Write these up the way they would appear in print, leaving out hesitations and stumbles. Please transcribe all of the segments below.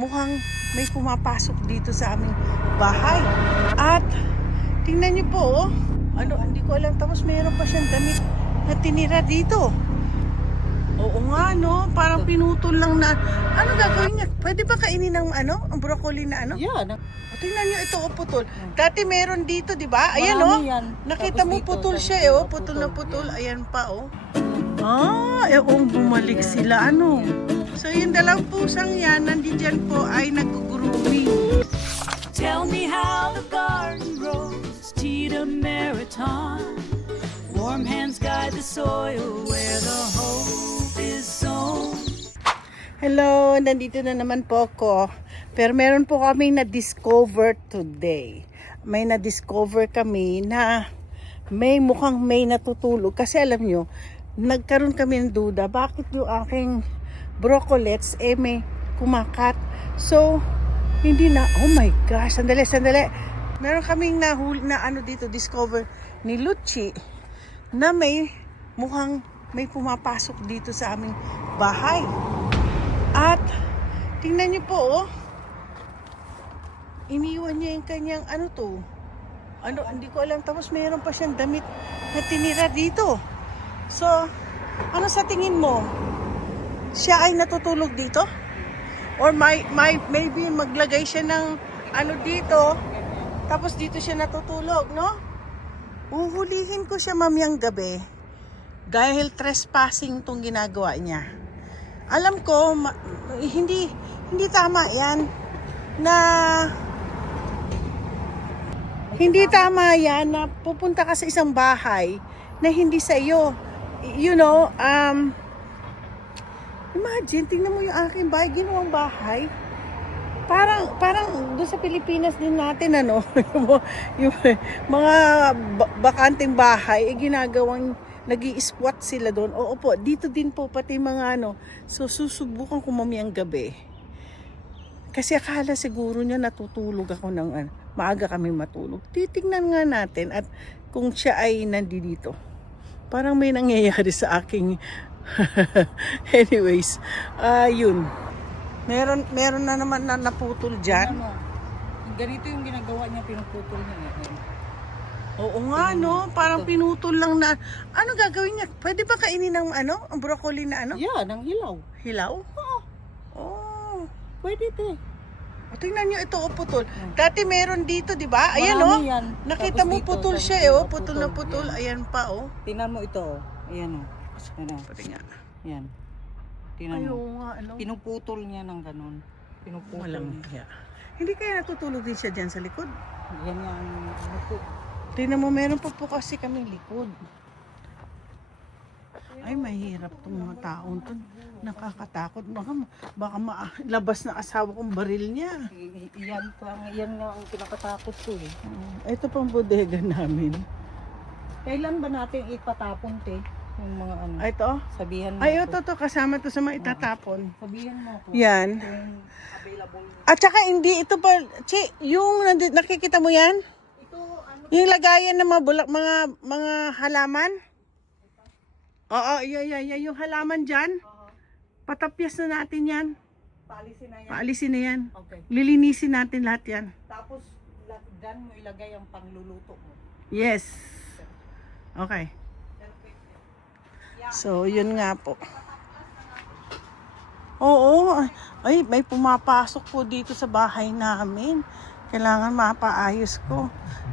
mukhang may pumapasok dito sa aming bahay. At tingnan niyo po, oh. Hindi ko alam, tapos mayroon pa siyang damit na tinira dito. Oo nga, no? Parang pinutol lang na. Ano gagawin niya? Pwede ba kainin ng ang broccoli na ano? Yeah. Tingnan niyo ito, putol. Dati meron dito, di ba? Ayan, Marami oh. yan. Nakita mo, putol siya, oh. Putol na putol. Ayan pa, oh. Bumalik sila, ano. So, yung dalawang pusang yan, nandiyan po ay nag-grooming. Tell me how the garden grows, Tita Meriton. Warm hands guide the soil where the hope is sown. Hello, nandito na naman po ako. Pero meron po kaming na-discover today. May na-discover kami na mukhang may natutulog. Kasi alam nyo, nagkaroon kami ng duda, bakit yung aking broccolets may kumakat. So, hindi na, oh my gosh, sandali. Meron kaming dito, discover ni Lucci na mukhang may pumapasok dito sa aming bahay. At tingnan niyo po, oh. Iniwan niya yung kanyang hindi ko alam, tapos mayroon pa siyang damit na tinira dito. So, ano sa tingin mo? Siya ay natutulog dito? Or maybe maglagay siya ng dito, tapos dito siya natutulog, no? Uhulihin ko siya mamayang gabi dahil trespassing tong ginagawa niya. Alam ko, hindi tama yan hindi tama yan na pupunta ka sa isang bahay na hindi sa iyo. You know, imagine, tingnan mo yung aking bahay, ginawang bahay. Parang doon sa Pilipinas din natin, yung mga bakanting bahay, ginagawang nag-i-squat sila doon. Oo po, dito din po pati mga so susubukan ko mamayang gabi. Kasi akala siguro niya natutulog ako ng maaga kami matulog. Titingnan nga natin at kung siya ay nandito. Parang may nangyayari sa aking anyways, yun. Meron na naman na naputol dyan. Ganito yung ginagawa niya, pinuputol niya. Oo nga, no? Parang pinutol lang na. Ano gagawin niya? Pwede ba kainin ng ang broccoli na Yeah, ng hilaw. Hilaw? Oo. Oh. Pwede ito. Tingnan niyo ito, putol. Dati meron dito, di ba? Ayan, Marami yan. Nakita mo, Tapos putol dito, siya, tapos Putol na putol. Ayan pa, oh. Tingnan mo ito, Ayan, Ano? Pati nga. Yan. Tingnan Ayaw mo. nga, Pinuputol niya ng ganun. Pinuputol Walang niya. hiya. Hindi kaya natutulog din siya dyan sa likod? Yan yung po. Tingnan mo, meron pa po kasi kaming likod. Ay, mahirap tong mga taon to. Nakakatakot. Baka labas na asawa kong baril niya. Yan nga ang pinakatakot ko Ito pang bodega namin. Kailan ba natin ipatapon, yung mga Ito? Sabihan mo. Ay, ito kasama to sa mga itatapon. Sabihan mo ako. Yan. Kung available. At saka hindi ito pa, yung nakikita mo yan? Ito, Yung lagayan ng mga halaman? Oo, yung halaman dyan. Patapyas na natin yan. Paalisin na yan. Paalisin na yan. Okay. Lilinisin natin lahat yan. Tapos, dyan mo ilagay ang pangluluto mo. Yes. Okay. So, yun nga po. Oo. Ay, may pumapasok po dito sa bahay namin. Kailangan mapaayos ko.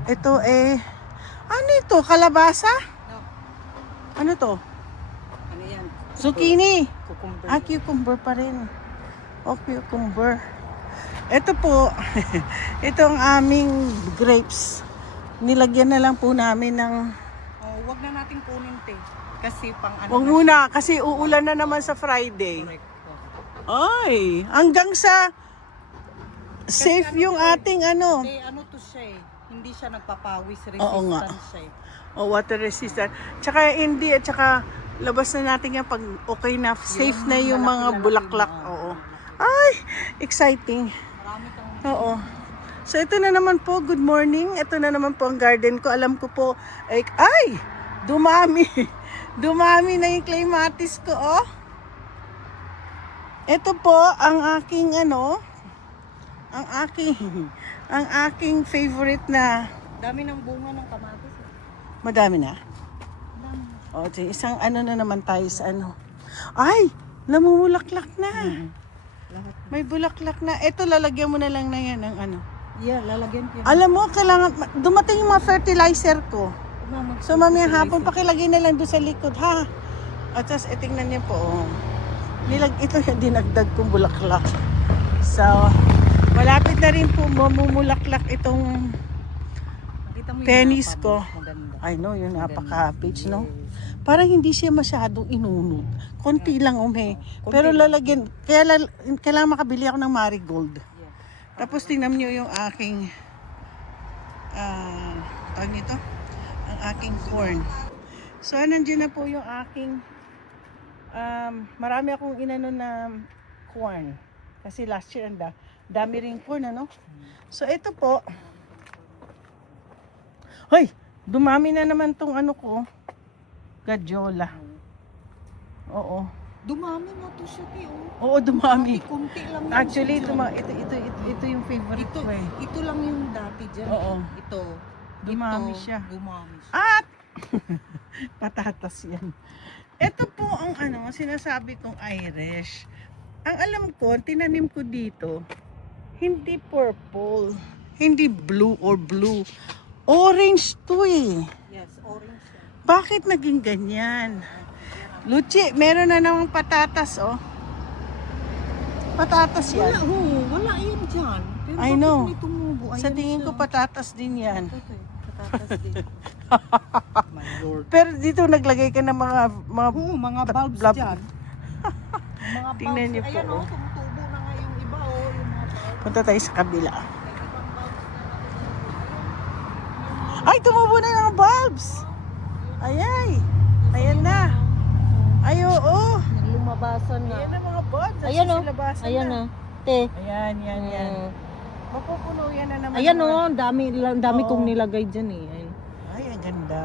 Ito ano ito? Kalabasa? No. Ano to? Ano yan? Zucchini. Cucumber. Cucumber pa rin. Cucumber. Ito po, ito ang aming grapes. Nilagyan na lang po namin ng... Wag na natin kunin, Kasi pang Huwag muna, kasi uulan na naman sa Friday. Correct. Ay, hanggang sa safe Kasi yung ating Ano to siya Hindi siya nagpapawis. Oo nga. Resistant siya water resistant. Tsaka hindi, at tsaka labas na natin yan pag okay na, safe na yung mga bulaklak. Oo. Ay, exciting. Marami kang... Oo. So ito na naman po, good morning. Ito na naman po ang garden ko. Alam ko po, ay, dumami. Dumami na yung clematis ko, oh. Ito po ang aking ang aking favorite na, Dami ng bunga ng kamatis. madami na. Dami. O, isang ano na naman tayo sa ano. Ay! Namumulaklak na. Lahat. May bulaklak na. Ito, lalagyan mo na lang na yan ng ano. Yeah, lalagyan ko. Alam mo, kailangan, dumating yung mga fertilizer ko. So, mamaya hapon, pakilagay na lang doon sa likod, ha? At tapos, tingnan niyo po, oh. Ito yung dinagdag kong bulaklak. So, malapit na rin po mamumulaklak itong Kita mo yung penis hapa ko. mo. Maganda. I know, yun, napaka-page, no? Parang hindi siya masyadong inunod. Konti lang, Konti Pero lang. lalagyan, kailangan makabili ako ng marigold. Yeah. Tapos tingnan niyo yung aking tawag nito, ang aking corn. So nandiyan na po yung aking marami akong inano na corn. Kasi last year dami ring corn, ano? So ito po. Hoy, dumami na naman tong ano ko. Gadyola. Oo. Dumami na to siya, Tio. Oo, dumami. Kunti lang yan Actually, siya dyan. ito yung favorite Ito, ko eh. ito lang yung dati dyan. Oo. Ito. Dumami ito, siya. Dumami siya. At patatas yan. Ito po ang ano, sinasabi kong Irish. Ang alam ko, tinanim ko dito, hindi purple, hindi blue or blue. Orange to eh. Yes, orange siya. Bakit naging ganyan? Luchi, meron na namang patatas, oh. Patatas yan. Wala yan dyan. Pero I bakit know. may tumubo? Sa Ayan tingin ko siya. patatas din yan. Ito eh, patatas din. My Lord. Pero dito naglagay ka ng mga Oo, mga bulbs Blab- dyan. Mga Tingnan niyo po, Ayan oh. tumutubo na nga yung iba, oh. Yung mga bulbs. Punta tayo sa kabila. May ibang bulbs na Ay, tumubo na yung mga bulbs. Ayay. Ayan na. Ay, oo. Lumabasan na. Ayan na mga bulbs. Ayan, oh. Nagsilabasan Ayan na. na. Te. Ayan, yan, yan. Mapupuno yan na naman. Ayan naman. oh, dami Oo. kong nilagay dyan eh. Ayun. Ay, ang ganda.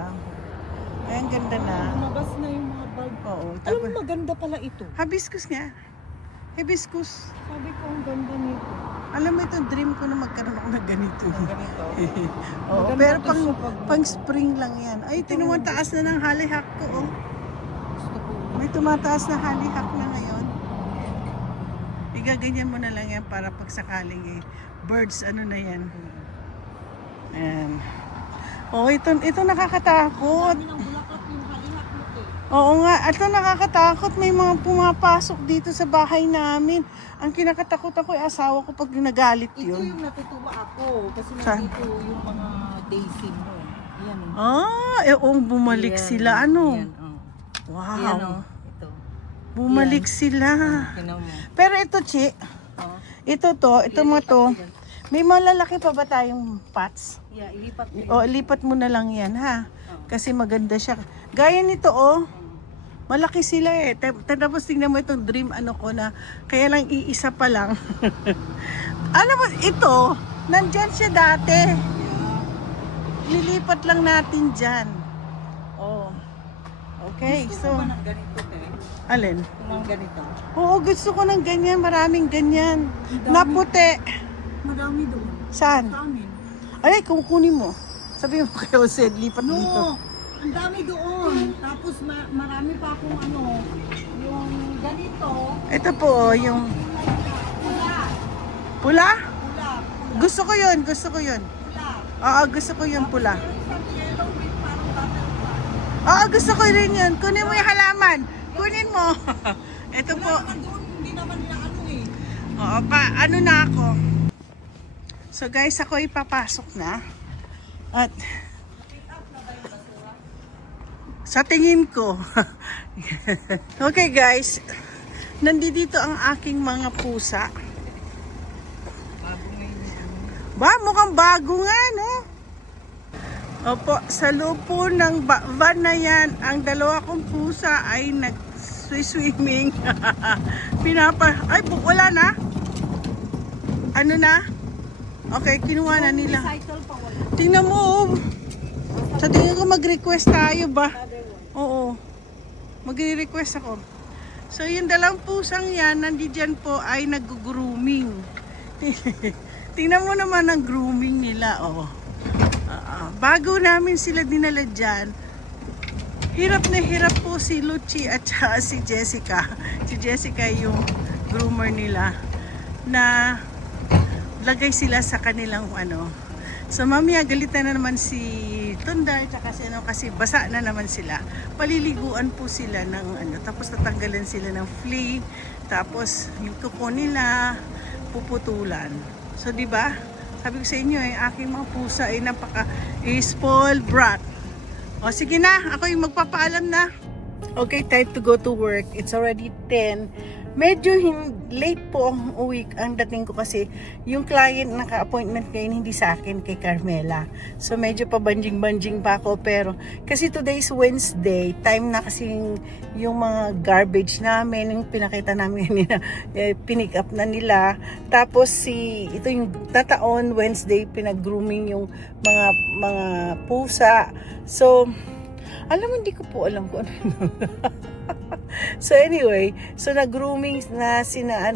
Ay, ang ganda na. Lumabas na yung mga bulb. Oo. Alam Tapos, mo, maganda pala ito. hibiscus nga. Hibiscus. Sabi ko, ang ganda nito. Alam mo ito, dream ko na magkaroon ako ng ganito. Ganito. Oo, Maganda pero to pang, siya pag- pang spring lang yan. Ay, tinuwan taas na ng halihak ko. Oh. Gusto ko. May tumataas na halihak na ngayon. Igaganyan mo na lang yan para pag sakaling birds, ano na yan. Ayan. Oh, ito nakakatakot. Dami ng bulaklak yung halihak mo to. Oo nga, ito nakakatakot. May mga pumapasok dito sa bahay namin. Ang kinakatakot ako ay asawa ko pag nagalit Ito yun. yung natutuwa ako. Kasi Saan? nandito yung mga daisy mo. Ayan oh. Bumalik Ayan, sila. Ano? Ayan, oh. Wow. Ayan oh. Ito. Bumalik Ayan. sila. Tingnan mo. Pero ito, Chi, Oh. ito mga to. May malalaki pa ba tayong pots? Yeah, ilipat mo. O, lipat mo na lang yan, ha? Kasi maganda siya. Gaya nito, oh. Malaki sila eh. Tapos tingnan mo itong dream ano ko na kaya lang iisa pa lang. Alam mo, ito, nandyan siya dati. Lilipat lang natin dyan. Oh. Okay, Gusto so, mo ba ng ganito, te? alin? Ng ganito. Oo, gusto ko ng ganyan. Maraming ganyan. Ang dami. Naputi. Madami doon. Saan? Sa amin. Ay, kukunin mo. Sabi mo kay Jose, lipat dito. No, ang dami doon. Tapos marami pa akong ano, yung ganito. Ito po, oh, yung Pula. pula. Pula. Gusto ko yun, gusto ko yun. Pula. Oo, gusto ko yung pula. Meron isang yellow with parang butterfly. Oo, gusto ko rin yun. Kunin mo yung halaman. Kunin mo. Ito po. Wala naman doon, hindi naman nila ano eh. Oo, ano na ako. So guys, ako ipapasok na. At sa tingin ko. Okay guys, nandito ang aking mga pusa. Bago ngayon. Ba, mukhang bago nga, no? Opo, sa loob po ng van na yan, ang dalawa kong pusa ay nag-swimming. Ay, wala na? Ano na? Okay, kinuha na nila. Cycle pa wala. Tingnan mo, oh. Sa tingin ko mag-request tayo ba? Oo. Magre-request ako. So, yung dalawang pusang yan, nandiyan po ay nag-grooming. Tingnan mo naman ang grooming nila, oh. Bago namin sila dinala dyan, hirap na hirap po si Lucy at saka si Jessica. Si Jessica yung groomer nila na lagay sila sa kanilang ano. So mamaya galitan na naman si Tundar kasi basa na naman sila. Paliliguan po sila ng ano, tapos tatanggalan sila ng flea, tapos yung kuko nila puputulan. So di ba? Sabi ko sa inyo aking mga pusa ay spoiled brat. O sige na, ako yung magpapaalam na. Okay, time to go to work. It's already 10. Medyo late po ang ang dating ko kasi yung client naka-appointment ngayon hindi sa akin, kay Carmela. So medyo pa banjing pa ako, pero kasi today's Wednesday, time na kasi yung mga garbage namin, yung pinakita namin nila, pinick up na nila. Tapos ito yung tataon Wednesday, pinag-grooming yung mga pusa. So alam mo, hindi ko po alam kung ano. So anyway, so nag-grooming na sina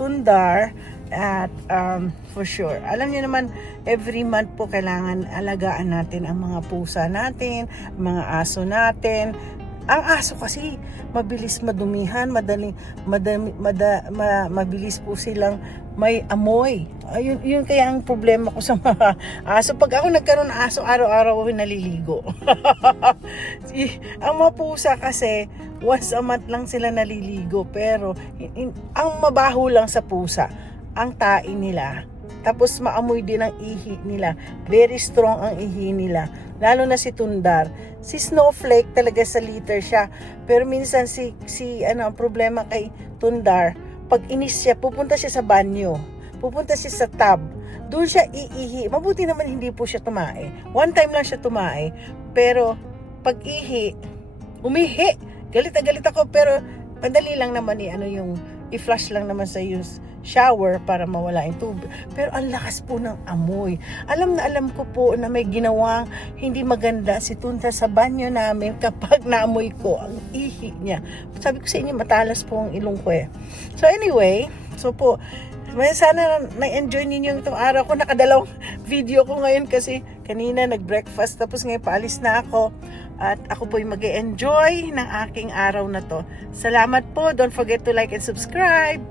Tundar at for sure. Alam niyo naman, every month po kailangan alagaan natin ang mga pusa natin, mga aso natin. Ang aso kasi mabilis madumihan, mabilis po silang may amoy. Ayun, yun kaya ang problema ko sa mga aso. Pag ako nagkaroon ng aso, araw-araw ako naliligo. Ang mga pusa kasi, once a month lang sila naliligo. Pero, ang mabaho lang sa pusa, ang tae nila. Tapos maamoy din ang ihi nila. Very strong ang ihi nila. Lalo na si Tundar. Si Snowflake talaga sa litter siya. Pero minsan ang problema kay Tundar, pag inis siya, pupunta siya sa banyo. Pupunta siya sa tub. Doon siya iihi. Mabuti naman hindi po siya tumae. One time lang siya tumae. Pero pag umihi. Galit na galit ako, pero madali lang naman yung i-flush lang naman sa yung shower para mawala yung tubig. Pero ang lakas po ng amoy. Alam na alam ko po na may ginawang hindi maganda si Tundar sa banyo namin kapag naamoy ko ang ihi niya. Sabi ko sa inyo, matalas po ang ilong ko eh. So anyway, sana na-enjoy ninyo itong araw ko. Nakadalawang video ko ngayon kasi kanina nag-breakfast tapos ngayon paalis na ako. At ako po yung mag-enjoy ng aking araw na to. Salamat po. Don't forget to like and subscribe.